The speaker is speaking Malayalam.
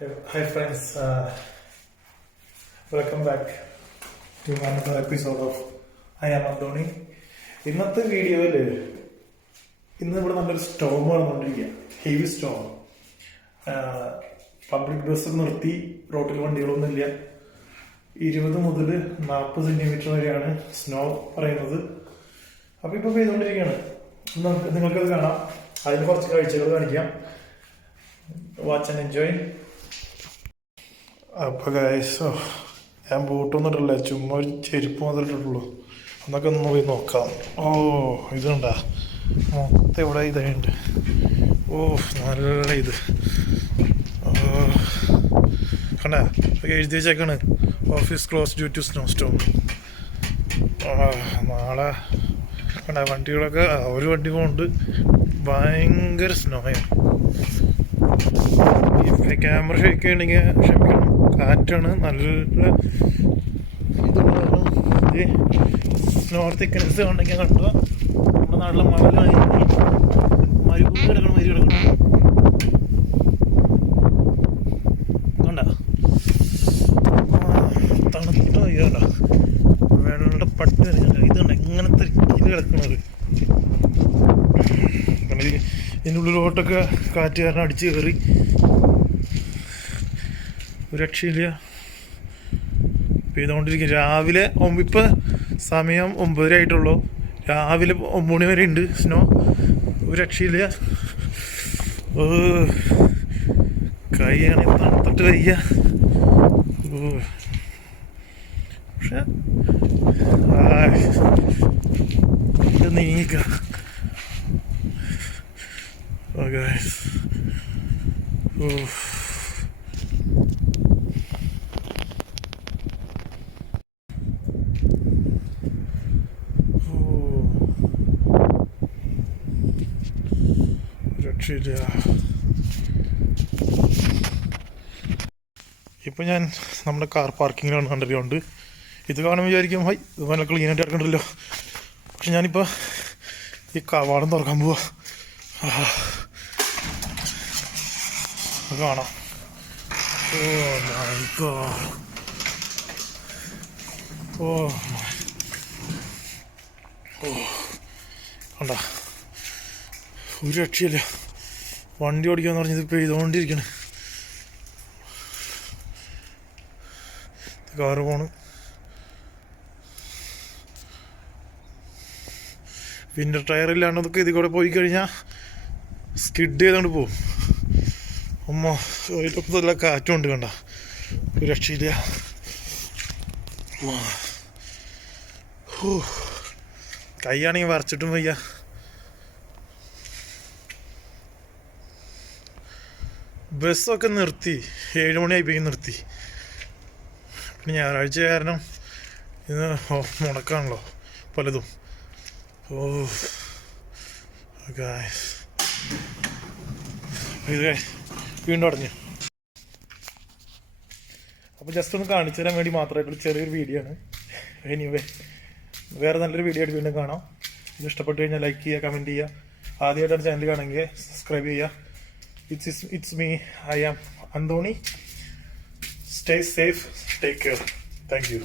Hi friends, welcome back to another episode of I am Anthony. ഇന്നത്തെ വീഡിയോയിൽ ഇന്ന് ഇവിടെ നല്ലൊരു സ്റ്റോം നടന്നുകൊണ്ടിരിക്കുക, ഹെവി സ്റ്റോം. പബ്ലിക് ബസ് നിർത്തി, റോഡിൽ വണ്ടികളൊന്നുമില്ല. 20 മുതൽ 40 സെന്റിമീറ്റർ വരെയാണ് സ്നോ പറയുന്നത്. അപ്പോൾ ഇപ്പോൾ പെയ്തുകൊണ്ടിരിക്കുകയാണ്. നിങ്ങൾക്കത് കാണാം. അതിന് കുറച്ച് കാഴ്ചകൾ കാണിക്കാം. Watch and enjoy. അപ്പോൾ ഗൈസ്, ഞാൻ ബൂട്ടൊന്നും ഇട്ടില്ല, ചുമ്മാ ഒരു ചെരുപ്പ് മാത്രമേ ഇട്ടിട്ടുള്ളൂ. എന്നൊക്കെ ഒന്ന് പോയി നോക്കാം. ഇതുണ്ടാ മൊത്തം ഇവിടെ ഇതായിട്ടുണ്ട്. നല്ല ഇത് കണ്ട എഴുതി വെച്ചേക്കാണ്, ഓഫീസ് ക്ലോസ് ഡ്യൂ ടു സ്നോസ്റ്റോം. നാളെ കണ്ട വണ്ടികളൊക്കെ ഒരു വണ്ടി കൊണ്ട് ഭയങ്കര സ്നോയാണ്. ഈ ക്യാമറ ഷേക്ക് ചെയ്യണമെങ്കിൽ ക്ഷമിക്കണം, കാറ്റാണ് നല്ല ഇത്. സ്നോർ തിക്കനസ് ഉണ്ടെങ്കിൽ കണ്ടോ, നമ്മുടെ നാട്ടിലെ മണലായി മരുഭൂമി കിടക്കണം, മരി കിടക്കണം. കണ്ട തണുത്ത കണ്ട വെള്ളപ്പട്ട് ഇതുണ്ട്, ഇങ്ങനത്തെ ഇത് കിടക്കുന്നത്. ഇതിനുള്ളിലോട്ടൊക്കെ കാറ്റ് കാരണം അടിച്ച് കയറി ഒരു രക്ഷയില്ല. പെയ്തുകൊണ്ടിരിക്കും. രാവിലെ ഇപ്പം സമയം 9:30 ആയിട്ടുള്ളൂ. രാവിലെ 9 മണി വരെ ഉണ്ട് സ്നോ. ഒരു രക്ഷയില്ല. കൈയാണെങ്കിൽ തണുത്തിട്ട് വയ്യ. പക്ഷെ ഇത് നീക്ക രക്ഷയില്ല. ഇപ്പം ഞാൻ നമ്മുടെ കാർ പാർക്കിങ്ങിലാണ് കണ്ടിട്ടുണ്ട്. ഇത് കാണുമ്പോൾ വിചാരിക്കും ഹൈ ഇത് നല്ല ക്ലീനായിട്ട് ഇറക്കണ്ടല്ലോ. പക്ഷെ ഞാനിപ്പോൾ ഈ കവാടം തുറക്കാൻ പോവാ. കാണാം. കണ്ട ഒരു രക്ഷയില്ല. വണ്ടി ഓടിക്കാന്ന് പറഞ്ഞത് പെയ്തുകൊണ്ടിരിക്കണ്. കാറ് പോണ്. വിൻ്റർ ടയർ ഇല്ലാണ്ടതൊക്കെ ഇതിൽ കൂടെ പോയി കഴിഞ്ഞാൽ സ്കിഡ് ചെയ്തുകൊണ്ട് പോവും. അതിലൊക്കെ നല്ല കാറ്റും ഉണ്ട്. കണ്ട ഒരു രക്ഷയില്ല. കൈയാണെങ്കിൽ വരച്ചിട്ടും വയ്യ. ബസ്സൊക്കെ നിർത്തി, 7 മണിയായിപ്പോയി നിർത്തി. പിന്നെ ഞായറാഴ്ച കാരണം ഇന്ന് മുടക്കാണല്ലോ പലതും. വീണ്ടും അടഞ്ഞു. അപ്പോൾ ജസ്റ്റ് ഒന്ന് കാണിച്ചു തരാൻ വേണ്ടി മാത്രമായിട്ടുള്ള ചെറിയൊരു വീഡിയോ ആണ്. എനിവേ, വേറെ നല്ലൊരു വീഡിയോ ആയിട്ട് വീണ്ടും കാണാം. ഇത് ഇഷ്ടപ്പെട്ട് കഴിഞ്ഞാൽ ലൈക്ക് ചെയ്യുക, കമൻറ്റ് ചെയ്യുക. ആദ്യമായിട്ടാണ് ചാനൽ കാണുമെങ്കിൽ സബ്സ്ക്രൈബ് ചെയ്യുക. It's me. I am Anthony. Stay safe. Take care. Thank you.